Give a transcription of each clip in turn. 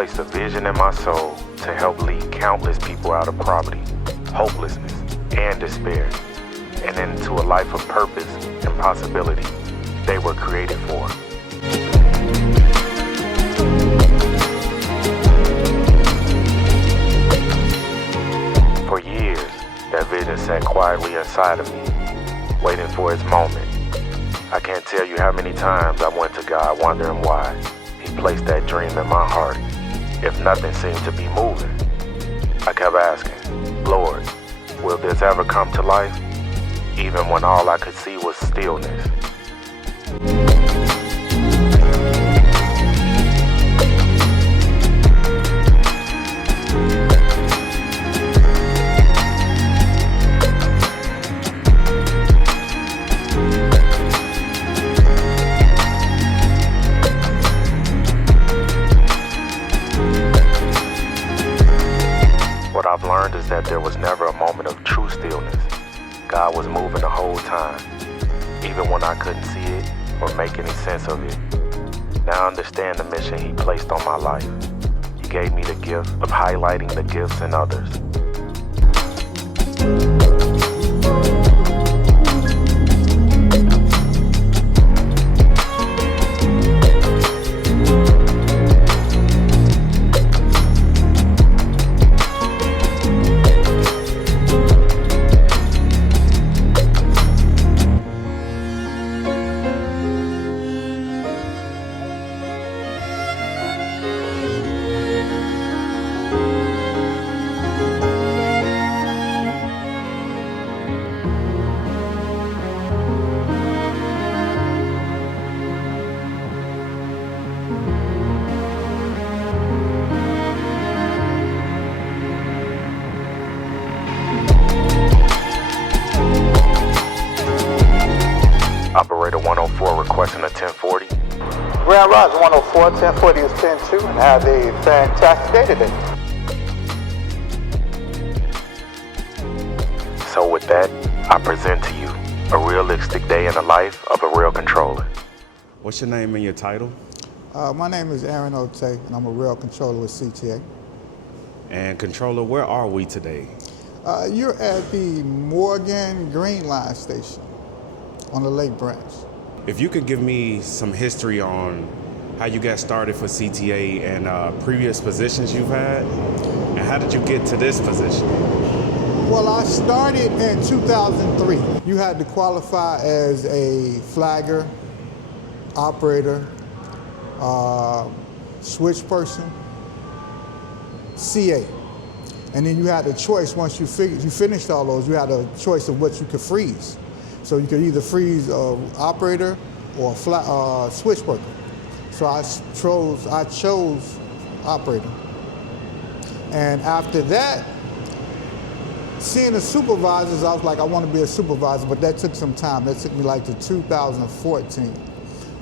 placed a vision in my soul to help lead countless people out of poverty, hopelessness, and despair, and into a life of purpose and possibility they were created for. For years, that vision sat quietly inside of me, waiting for its moment. I can't tell you how many times I went to God wondering why He placed that dream in my heart if nothing seemed to be moving. I kept asking, Lord, will this ever come to life? Even when all I could see was stillness. What I've learned is that there was never a moment of true stillness. God was moving the whole time, even when I couldn't see it or make any sense of it. Now I understand the mission He placed on my life. He gave me the gift of highlighting the gifts in others. Operator 104 requesting a 1040. Grand Rise 104, 1040 is 10-2, and have a fantastic day today. So with that, I present to you a realistic day in the life of a real controller. What's your name and your title? My name is Aaron Ote, and I'm a rail controller with CTA. And controller, where are we today? You're at the Morgan Green Line station on the Lake Branch. If you could give me some history on how you got started for CTA and previous positions you've had, and how did you get to this position? Well, I started in 2003. You had to qualify as a flagger, operator, switch person, CA. And then you had a choice once you finished all those, you had a choice of what you could freeze. So you could either freeze an operator or a switch worker. So I chose operator. And after that, seeing the supervisors, I was like, I want to be a supervisor, but that took some time. That took me like to 2014.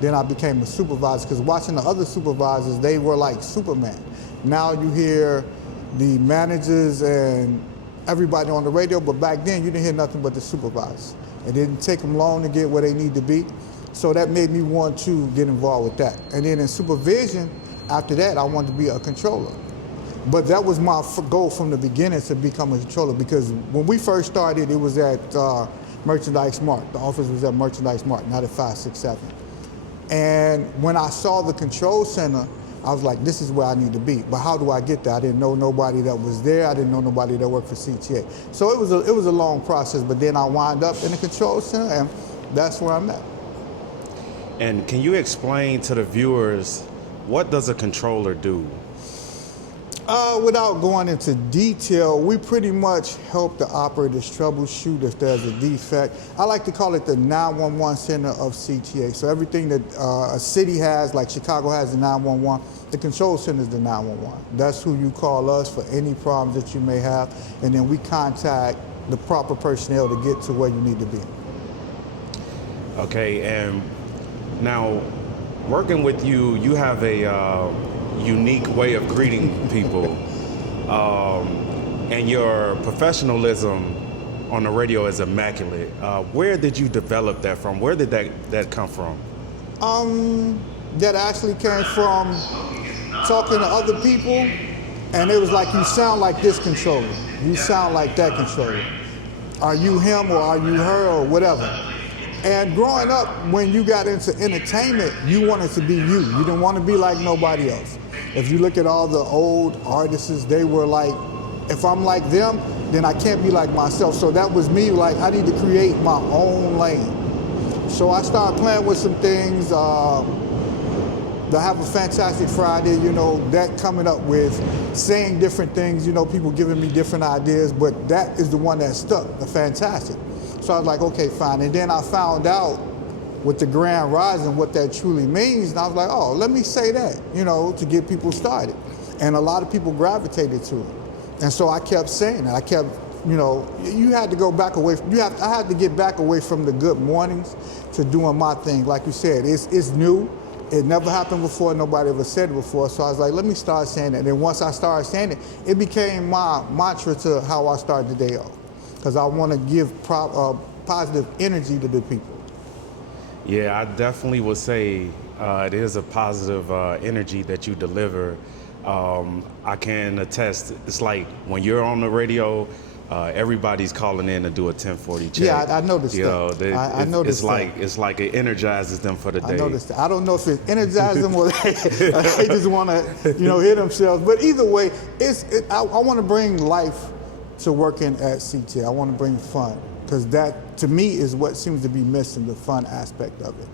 Then I became a supervisor, because watching the other supervisors, they were like Superman. Now you hear the managers and everybody on the radio, but back then you didn't hear nothing but the supervisors. It didn't take them long to get where they need to be. So that made me want to get involved with that. And then in supervision, after that, I wanted to be a controller. But that was my goal from the beginning, to become a controller, because when we first started, it was at Merchandise Mart. The office was at Merchandise Mart, not at 567. And when I saw the control center, I was like, this is where I need to be. But how do I get there? I didn't know nobody that was there. I didn't know nobody that worked for CTA. So it was a long process, but then I wound up in the control center, and that's where I'm at. And can you explain to the viewers, what does a controller do? Without going into detail, we pretty much help the operators troubleshoot if there's a defect. I like to call it the 911 center of CTA. So everything that a city has, like Chicago has the 911, the control center is the 911. That's who you call us for any problems that you may have, and then we contact the proper personnel to get to where you need to be. Okay, and now working with you, you have a unique way of greeting people, and your professionalism on the radio is immaculate. Where did you develop that from? Where did that come from? That actually came from talking to other people, and it was like, you sound like this controller, you sound like that controller. Are you him or are you her or whatever? And growing up, when you got into entertainment, you wanted to be you. You didn't want to be like nobody else. If you look at all the old artists, they were like, if I'm like them, then I can't be like myself. So that was me, like, I need to create my own lane. So I started playing with some things. To have a fantastic Friday, you know, that coming up with saying different things, you know, people giving me different ideas, but that is the one that stuck, the fantastic. So I was like, okay, fine. And then I found out with the Grand Rising what that truly means, and I was like, oh, let me say that, you know, to get people started. And a lot of people gravitated to it. And so I kept saying it. I kept, you know, you had to go back away. I had to get back away from the good mornings to doing my thing. Like you said, it's new. It never happened before. Nobody ever said it before. So I was like, let me start saying it. And then once I started saying it, it became my mantra to how I start the day off. Because I want to give positive energy to the people. Yeah, I definitely would say it is a positive energy that you deliver. I can attest, it's like when you're on the radio, everybody's calling in to do a 1040 check. Yeah, I noticed you know, that. I noticed it's like it energizes them for the day. I noticed that. I don't know if it energizes them or they just want to, you know, hit themselves. But either way, I want to bring life to working at CTA. I want to bring fun, because that, to me, is what seems to be missing, the fun aspect of it.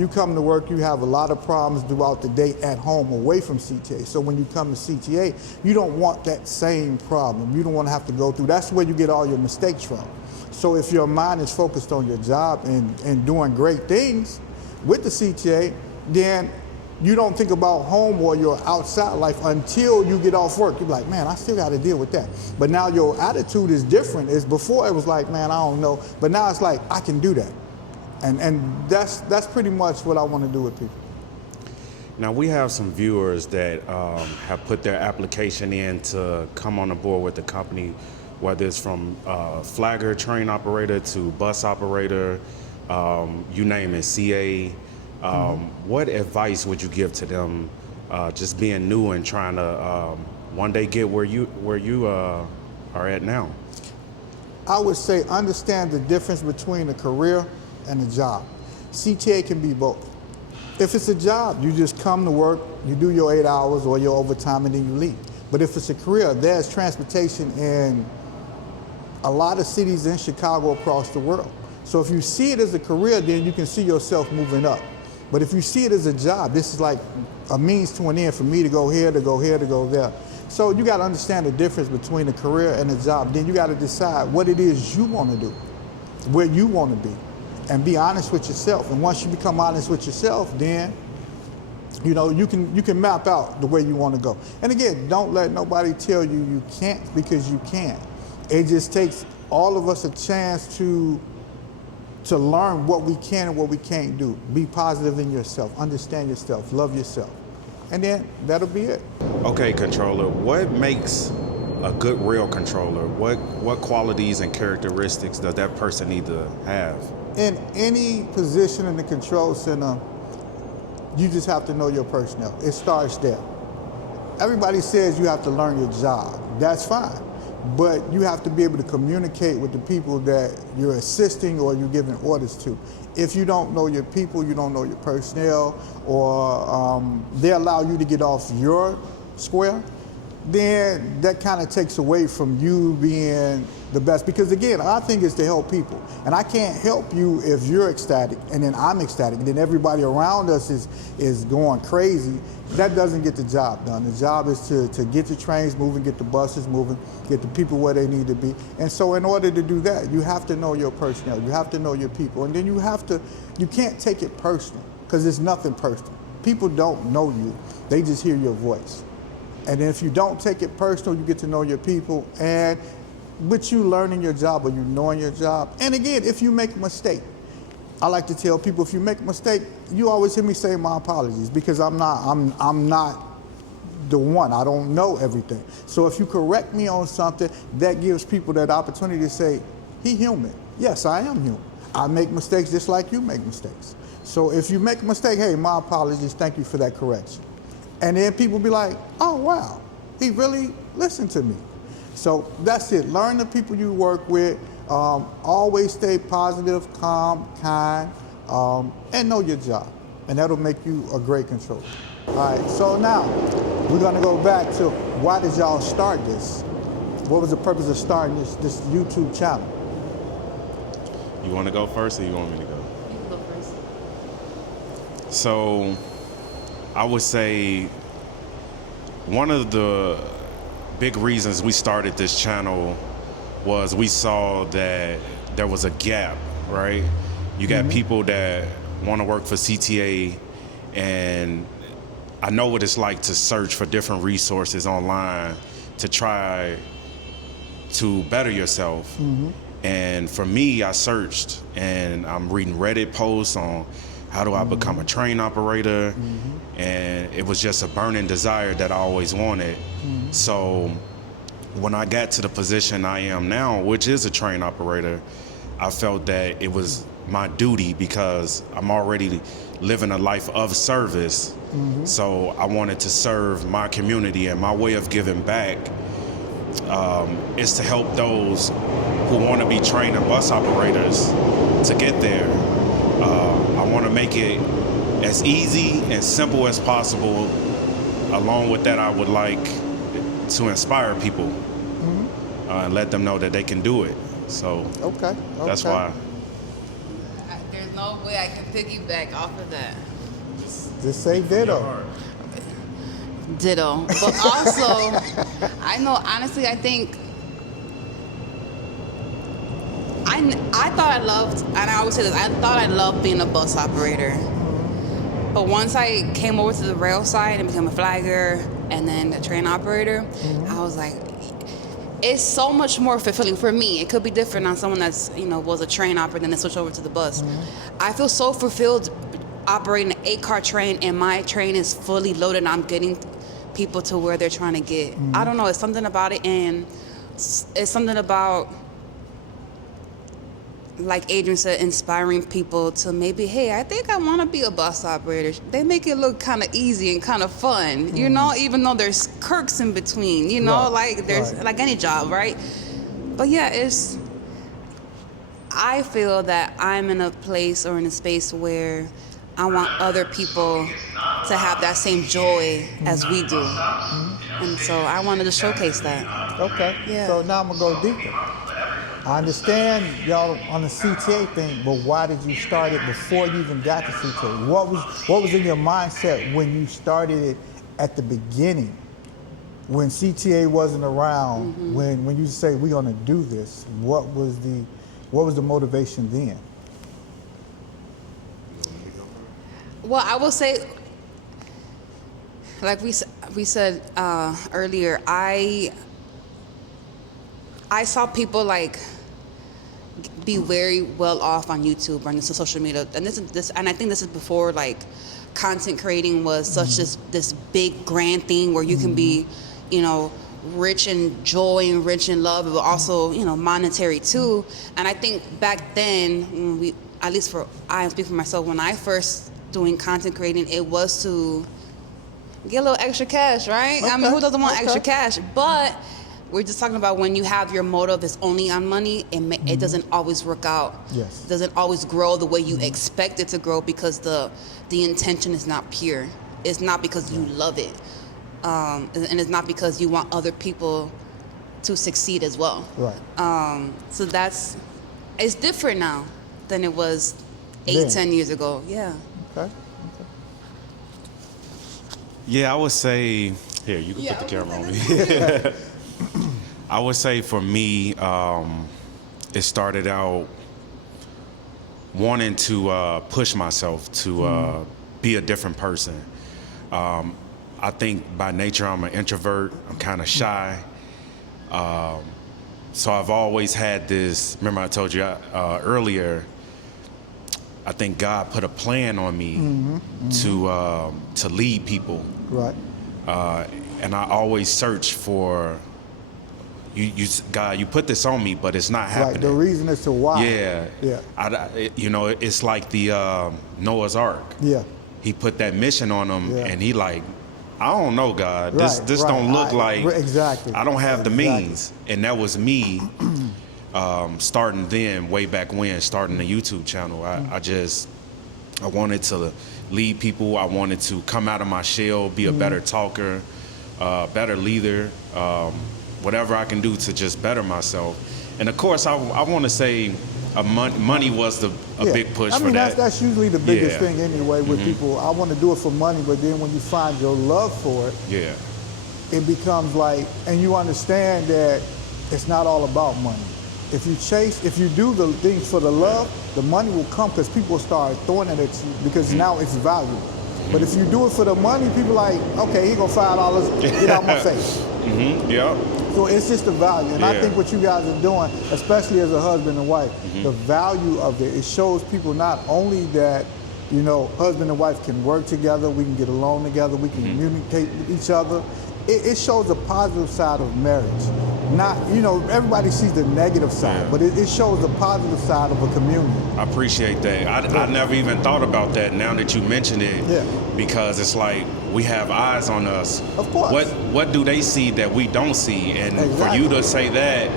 You come to work, you have a lot of problems throughout the day at home away from CTA. So when you come to CTA, you don't want that same problem. You don't want to have to go through. That's where you get all your mistakes from. So if your mind is focused on your job and doing great things with the CTA, then you don't think about home or your outside life until you get off work. You're like, man, I still got to deal with that. But now your attitude is different. It's before it was like, man, I don't know. But now it's like, I can do that. And that's pretty much what I want to do with people. Now, we have some viewers that have put their application in to come on board with the company, whether it's from flagger train operator to bus operator, you name it, CA. What advice would you give to them just being new and trying to one day get where you are at now? I would say understand the difference between a career and a job. CTA can be both. If it's a job, you just come to work, you do your 8 hours or your overtime, and then you leave. But if it's a career, there's transportation in a lot of cities in Chicago across the world. So if you see it as a career, then you can see yourself moving up. But if you see it as a job, this is like a means to an end for me to go here, to go here, to go there. So you got to understand the difference between a career and a job. Then you got to decide what it is you want to do, where you want to be, and be honest with yourself. And once you become honest with yourself, then you know you can map out the way you want to go. And again, don't let nobody tell you you can't, because you can. It just takes all of us a chance to learn what we can and what we can't do. Be positive in yourself, understand yourself, love yourself. And then that'll be it. Okay, controller, what makes a good rail controller? What qualities and characteristics does that person need to have? In any position in the control center, you just have to know your personnel. It starts there. Everybody says you have to learn your job. That's fine. But you have to be able to communicate with the people that you're assisting or you're giving orders to. If you don't know your people, you don't know your personnel, or they allow you to get off your square, then that kind of takes away from you being the best. Because again, our thing is to help people. And I can't help you if you're ecstatic and then I'm ecstatic and then everybody around us is going crazy. That doesn't get the job done. The job is to get the trains moving, get the buses moving, get the people where they need to be. And so in order to do that, you have to know your personnel, you have to know your people, and then you can't take it personal, because it's nothing personal. People don't know you, they just hear your voice. And then if you don't take it personal, you get to know your people, and with you learning your job or you knowing your job. And again, if you make a mistake, I like to tell people, if you make a mistake, you always hear me say my apologies, because I'm not the one. I don't know everything. So if you correct me on something, that gives people that opportunity to say, he human. Yes, I am human. I make mistakes just like you make mistakes. So if you make a mistake, hey, my apologies, thank you for that correction. And then people be like, oh, wow, he really listened to me. So that's it. Learn the people you work with. Always stay positive, calm, kind, and know your job. And that'll make you a great controller. All right, so now we're gonna go back to why did y'all start this? What was the purpose of starting this YouTube channel? You want to go first, or you want me to go? You can go first. So, I would say one of the big reasons we started this channel was we saw that there was a gap, right? You got people that want to work for CTA, and I know what it's like to search for different resources online to try to better yourself. And for me, I searched, and I'm reading Reddit posts on how do I become a train operator, and it was just a burning desire that I always wanted. So when I got to the position I am now, which is a train operator, I felt that it was my duty because I'm already living a life of service. So I wanted to serve my community, and my way of giving back is to help those who want to be train and bus operators to get there. I want to make it as easy and simple as possible. Along with that, I would like to inspire people and let them know that they can do it. So that's why. There's no way I can piggyback off of that. Just say ditto. Ditto. But also, I know, honestly, I think I thought I loved, and I always say this, I thought I loved being a bus operator. But once I came over to the rail side and became a flagger and then a train operator, I was like, it's so much more fulfilling for me. It could be different on someone that's, was a train operator and then switched over to the bus. I feel so fulfilled operating an 8-car train, and my train is fully loaded and I'm getting people to where they're trying to get. I don't know, it's something about it, and it's something about, like Adrian said, inspiring people to maybe, hey, I think I want to be a bus operator. They make it look kind of easy and kind of fun, even though there's quirks in between, like there's like any job, right? But yeah, I feel that I'm in a place or in a space where I want other people to have that same joy as we do. And so I wanted to showcase that. Okay. Yeah. So now I'm going to go deeper. I understand y'all on the CTA thing, but why did you start it before you even got to CTA? What was in your mindset when you started it at the beginning, when CTA wasn't around, when you say we're going to do this? What was the motivation then? Well, I will say, like we said earlier, I saw people like be very well off on YouTube or on social media, and I think this is before like content creating was such this big grand thing where you can be, rich in joy and rich in love, but also monetary too. And I think back then, when I speak for myself, when I first doing content creating, it was to get a little extra cash, right? I mean, who doesn't want extra cash? But we're just talking about when you have your motive is only on money, it doesn't always work out. Yes. It doesn't always grow the way you expect it to grow because the intention is not pure. It's not because you love it. And it's not because you want other people to succeed as well. Right. So it's different now than it was 10 years ago. Yeah. Okay. Yeah, I would say, here, you can put the camera on me. I would say for me, it started out wanting to push myself to be a different person. I think by nature I'm an introvert. I'm kind of shy. So I've always had this, remember I told you earlier, I think God put a plan on me to lead people. Right. And I always search for, God, you put this on me, but it's not happening. Right, the reason as to why. Yeah. It's like the Noah's Ark. Yeah. He put that mission on him, and he like, I don't know, God. This don't look like exactly. I don't have the means, and that was me starting then, way back when, starting the YouTube channel. I wanted to lead people. I wanted to come out of my shell, be a better talker, better leader, whatever I can do to just better myself. And of course, I want to say money was a big push for that. That's usually the biggest thing anyway with people. I want to do it for money, but then when you find your love for it, it becomes like, and you understand that it's not all about money. If you do the things for the love, the money will come because people start throwing it at you because now it's valuable. But if you do it for the money, people like, okay, he gonna $5, get out my face. So it's just the value. And I think what you guys are doing, especially as a husband and wife, the value of it shows people not only that, you know, husband and wife can work together, we can get along together, we can communicate with each other. It shows the positive side of marriage. Not, you know, everybody sees the negative side, but it shows the positive side of a communion. I appreciate that. I never even thought about that now that you mention it, because it's like we have eyes on us. Of course. What do they see that we don't see? And for you to say that,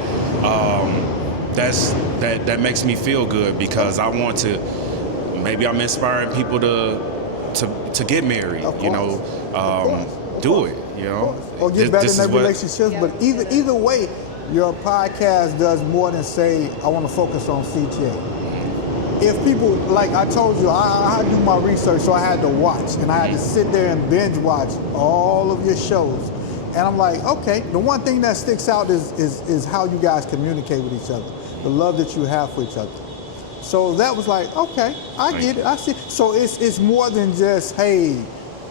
that makes me feel good because I want to, maybe I'm inspiring people to get married, you know, do it. You know, or get better in their relationships. But either way, your podcast does more than say, I want to focus on CTA. If people, like I told you, I had to do my research, so I had to watch, and I had to sit there and binge watch all of your shows. And I'm like, okay, the one thing that sticks out is how you guys communicate with each other, the love that you have for each other. So that was like, okay, I get it, I see. So it's more than just, hey,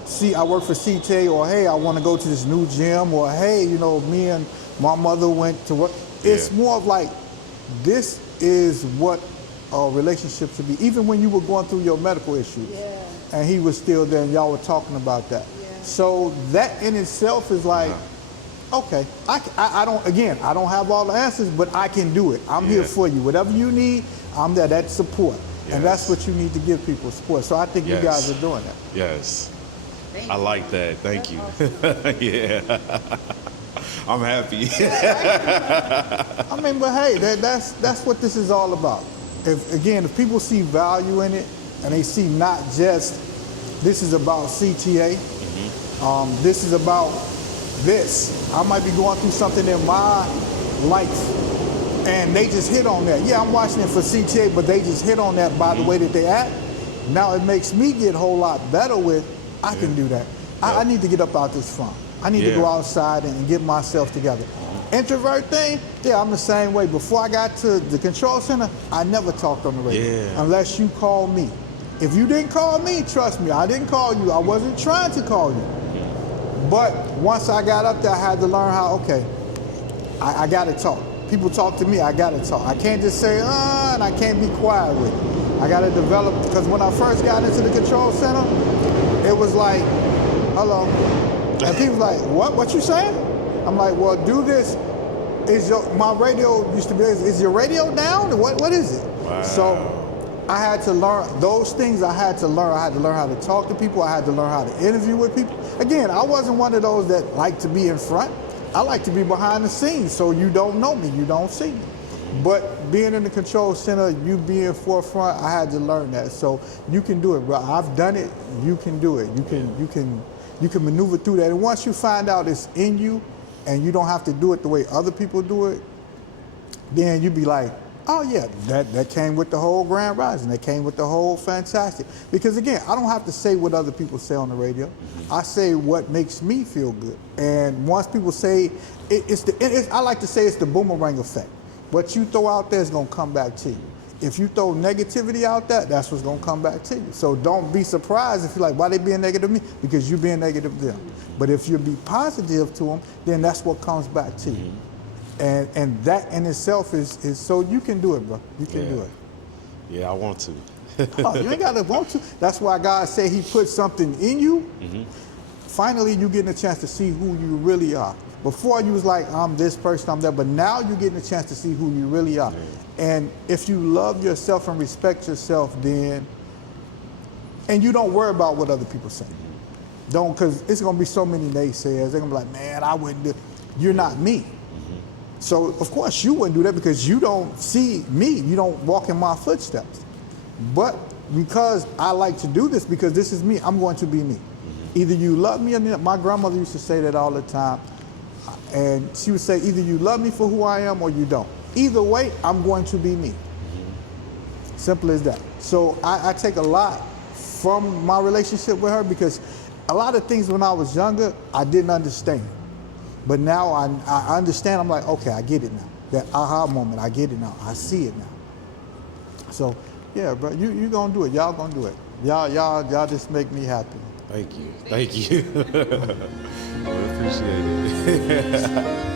see, I work for CTA, or hey, I want to go to this new gym, or hey, you know, me and my mother went to work. It's more of like, this is what a relationship should be. Even when you were going through your medical issues, and he was still there, and y'all were talking about that. So that in itself is like, okay, I don't have all the answers, but I can do it. I'm here for you. Whatever you need, I'm there. That's support, and that's what you need to give people, support. So I think you guys are doing that. Yes. I like that. Thank you. I'm happy. I mean, but hey, that's what this is all about. If people see value in it, and they see not just this is about CTA, this is about this. I might be going through something in my life, and they just hit on that. Yeah, I'm watching it for CTA, but they just hit on that by the way that they act. Now it makes me get a whole lot better with, I can do that. I need to get up out this funk. I need to go outside and get myself together. Introvert thing, I'm the same way. Before I got to the control center, I never talked on the radio unless you called me. If you didn't call me, trust me, I didn't call you. I wasn't trying to call you. But once I got up there, I had to learn how, okay, I got to talk. People talk to me, I got to talk. I can't just say, and I can't be quiet with it. I got to develop, because when I first got into the control center, it was like, hello. And people like, what you saying? I'm like, well, do this. My radio used to be, is your radio down? What is it? Wow. So I had to learn those things. I had to learn how to talk to people. I had to learn how to interview with people. Again, I wasn't one of those that like to be in front. I like to be behind the scenes, so you don't know me, you don't see me. But being in the control center, you being forefront, I had to learn that. So you can do it, bro. I've done it. You can do it. You can maneuver through that. And once you find out it's in you, and you don't have to do it the way other people do it, then you be like, oh yeah, that came with the whole Grand Rising. That came with the whole Fantastic. Because again, I don't have to say what other people say on the radio. I say what makes me feel good. And once people say, I like to say it's the boomerang effect. What you throw out there is going to come back to you. If you throw negativity out there, that's what's going to come back to you. So don't be surprised if you're like, why they being negative to me? Because you're being negative to them. But if you be positive to them, then that's what comes back to you. And that in itself is so you can do it, bro. You can do it. Yeah, I want to. Oh, you ain't got to want to. That's why God said he put something in you. Finally, you getting a chance to see who you really are. Before you was like, I'm this person, I'm that, but now you're getting a chance to see who you really are. And if you love yourself and respect yourself, then, and you don't worry about what other people say. Don't, because it's gonna be so many naysayers. They're gonna be like, man, I wouldn't do. You're not me. So of course you wouldn't do that because you don't see me. You don't walk in my footsteps. But because I like to do this, because this is me, I'm going to be me. Either you love me or not. My grandmother used to say that all the time. And she would say, either you love me for who I am or you don't. Either way, I'm going to be me. Simple as that. So I take a lot from my relationship with her, because a lot of things when I was younger, I didn't understand. But now I understand. I'm like, okay, I get it now. That aha moment, I get it now. I see it now. So, yeah, bro, you gonna do it. Y'all gonna do it. Y'all just make me happy. Thank you. I appreciate it.